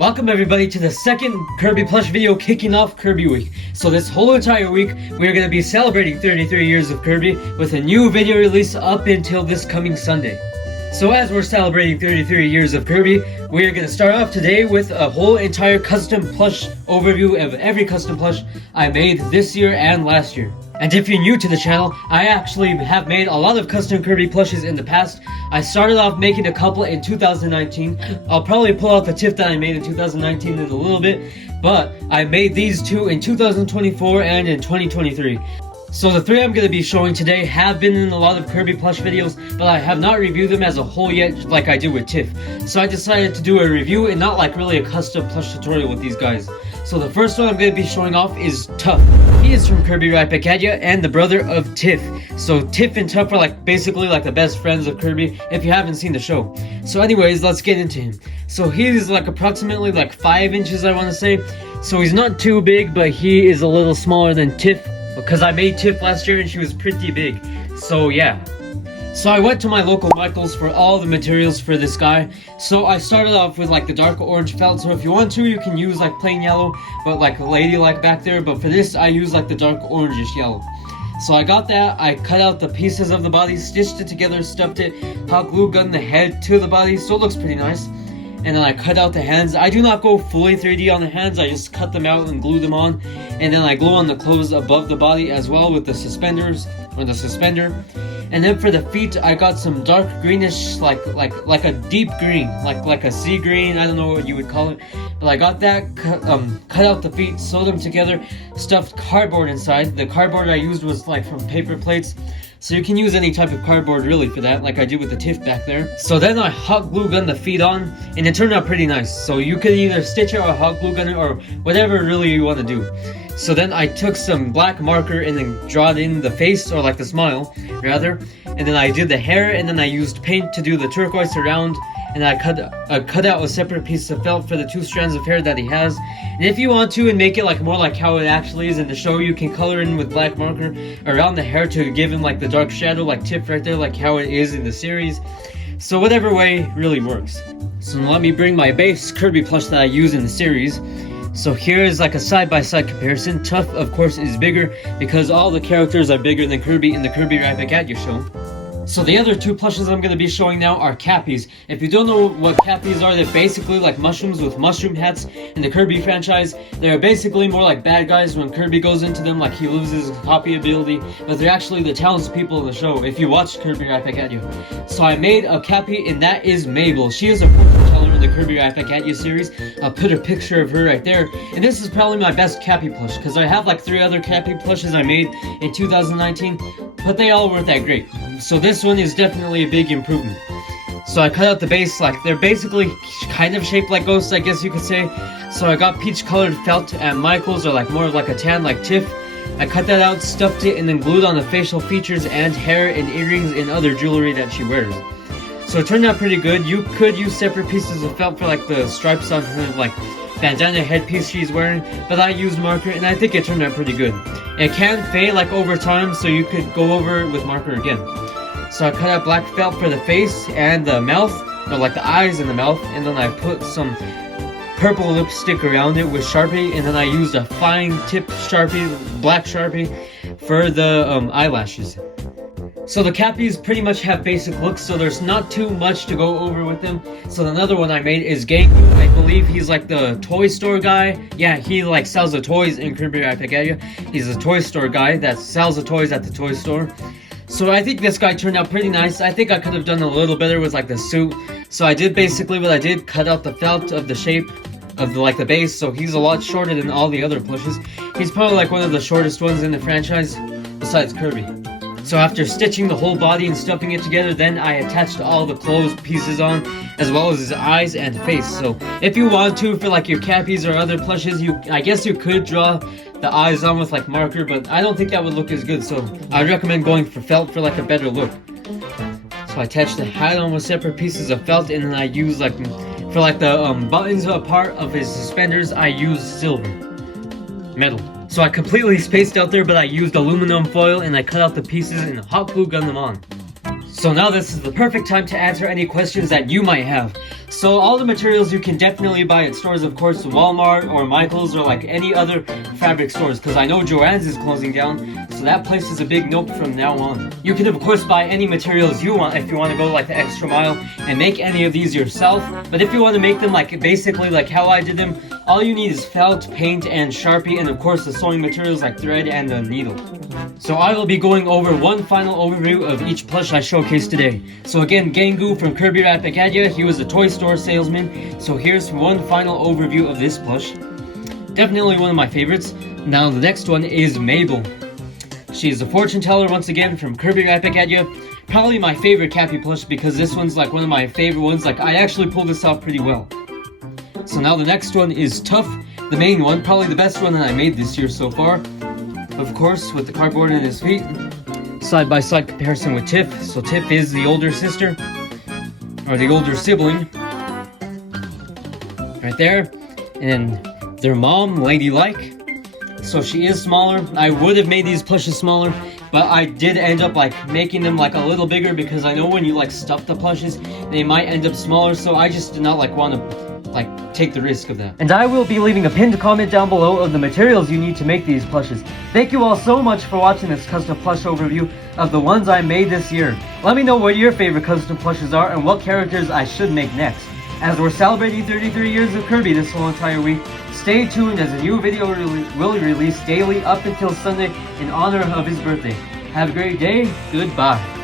Welcome everybody to the second Kirby plush video kicking off Kirby week. So this whole entire week, we're going to be celebrating 33 years of Kirby with a new video release up until this coming Sunday. So as we're celebrating 33 years of Kirby, we're going to start off today with a whole entire custom plush overview of every custom plush I made this year and last year. And if you're new to the channel, I actually have made a lot of custom Kirby plushes in the past. I started off making a couple in 2019. I'll probably pull out the tip that I made in 2019 in a little bit, but I made these two in 2024 and in 2023. So the three I'm going to be showing today have been in a lot of Kirby plush videos, but I have not reviewed them as a whole yet like I did with Tiff. So I decided to do a review and not like really a custom plush tutorial with these guys. So the first one I'm going to be showing off is Tuhe. He is from Kirby Right Back At Ya and the brother of Tiff. So Tiff and Tuhe are basically the best friends of Kirby if you haven't seen the show. So anyways, let's get into him. So he's approximately 5 inches, I want to say. So he's not too big, but he is a little smaller than Tiff. Because I made Tiff last year and she was pretty big. So yeah. So I went to my local Michael's for all the materials for this guy. So I started off with the dark orange felt. So if you want to, you can use plain yellow, but ladylike back there. But for this, I use the dark orangish yellow. So I got that. I cut out the pieces of the body, stitched it together, stuffed it, hot glue gun the head to the body, so it looks pretty nice. And then I cut out the hands. I do not go fully 3D on the hands, I just cut them out and glue them on. And then I glue on the clothes above the body as well with the suspenders, or the suspender. And then for the feet, I got some dark greenish, like a deep green, like a sea green, I don't know what you would call it. But I got that, cut out the feet, sewed them together, stuffed cardboard inside. The cardboard I used was from paper plates. So you can use any type of cardboard really for that, like I did with the Tiff back there. So then I hot glue gun the feet on, and it turned out pretty nice. So you could either stitch it or hot glue gun it, or whatever really you want to do. So then I took some black marker and then drawed in the face, or the smile, rather. And then I did the hair, and then I used paint to do the turquoise around. And I cut out a separate piece of felt for the 2 strands of hair that he has. And if you want to and make it more like how it actually is in the show, you can color in with black marker around the hair to give him the dark shadow like Tiff right there, like how it is in the series. So whatever way really works. So let me bring my base Kirby plush that I use in the series. So here is a side-by-side comparison. Tuhe, of course, is bigger because all the characters are bigger than Kirby in the Kirby Right Back At Ya show. So the other 2 plushes I'm going to be showing now are Cappies. If you don't know what Cappies are, they're basically mushrooms with mushroom hats in the Kirby franchise. They're basically more like bad guys when Kirby goes into them, he loses his copy ability, but they're actually the townspeople in the show, if you watch Kirby Right Back At Ya. So I made a Cappy, and that is Mabel. She is a fortune teller in the Kirby Right Back At Ya series. I'll put a picture of her right there. And this is probably my best Cappy plush, because I have 3 other Cappy plushes I made in 2019, but they all weren't that great. So this one is definitely a big improvement. So I cut out the base, they're basically kind of shaped like ghosts, I guess you could say. So I got peach colored felt at Michael's, or more of a tan like Tiff. I cut that out, stuffed it, and then glued on the facial features and hair and earrings and other jewelry that she wears. So it turned out pretty good. You could use separate pieces of felt for the stripes on her bandana headpiece she's wearing, but I used marker and I think it turned out pretty good. It can fade over time, so you could go over it with marker again. So I cut out black felt for the face and the mouth, or the eyes and the mouth, and then I put some purple lipstick around it with Sharpie, and then I used a fine tip Sharpie, black Sharpie, for the eyelashes. So the Cappies pretty much have basic looks, so there's not too much to go over with them. So another one I made is Genu. I believe he's the toy store guy. Yeah, he sells the toys in Kirby Right Back At Ya. He's a toy store guy that sells the toys at the toy store. So I think this guy turned out pretty nice. I think I could have done a little better with the suit. So I did basically what I did, cut out the felt of the shape of the base, so he's a lot shorter than all the other plushes. He's probably one of the shortest ones in the franchise, besides Kirby. So after stitching the whole body and stuffing it together, then I attached all the clothes pieces on, as well as his eyes and face. So if you want to, for your Cappies or other plushes, I guess you could draw the eyes on with marker, but I don't think that would look as good, so I recommend going for felt for a better look. So I attached the hat on with separate pieces of felt, and then I used for the buttons part of his suspenders, I used silver metal. So I completely spaced out there, but I used aluminum foil and I cut out the pieces and hot glue gun them on. So now this is the perfect time to answer any questions that you might have. So all the materials you can definitely buy at stores, of course, Walmart or Michael's or like any other fabric stores, because I know Joann's is closing down, so that place is a big nope from now on. You can of course buy any materials you want if you want to go like the extra mile and make any of these yourself, but if you want to make them like basically like how I did them, all you need is felt, paint, and Sharpie, and of course the sewing materials like thread and the needle. So I will be going over one final overview of each plush I showcased today. So again, Genu from Kirby Rapid Gadya, he was a toy store salesman. So here's one final overview of this plush. Definitely one of my favorites. Now the next one is Mabel. She's a fortune teller once again from Kirby Rapid Gadya. Probably my favorite Cappy plush because this one's like one of my favorite ones. Like I actually pulled this off pretty well. So now the next one is Tuhe, the main one, probably the best one that I made this year so far. Of course, with the cardboard in his feet. Side-by-side comparison with Tiff. So Tiff is the older sister, or the older sibling. Right there. And their mom, Ladylike. So she is smaller. I would have made these plushes smaller, but I did end up like making them like a little bigger because I know when you like stuff the plushes, they might end up smaller, so I just did not like want to like take the risk of that. And I will be leaving a pinned comment down below of the materials you need to make these plushes. Thank you all so much for watching this custom plush overview of the ones I made this year. Let me know what your favorite custom plushes are and what characters I should make next. As we're celebrating 33 years of Kirby this whole entire week, stay tuned as a new video will be released daily up until Sunday in honor of his birthday. Have a great day. Goodbye.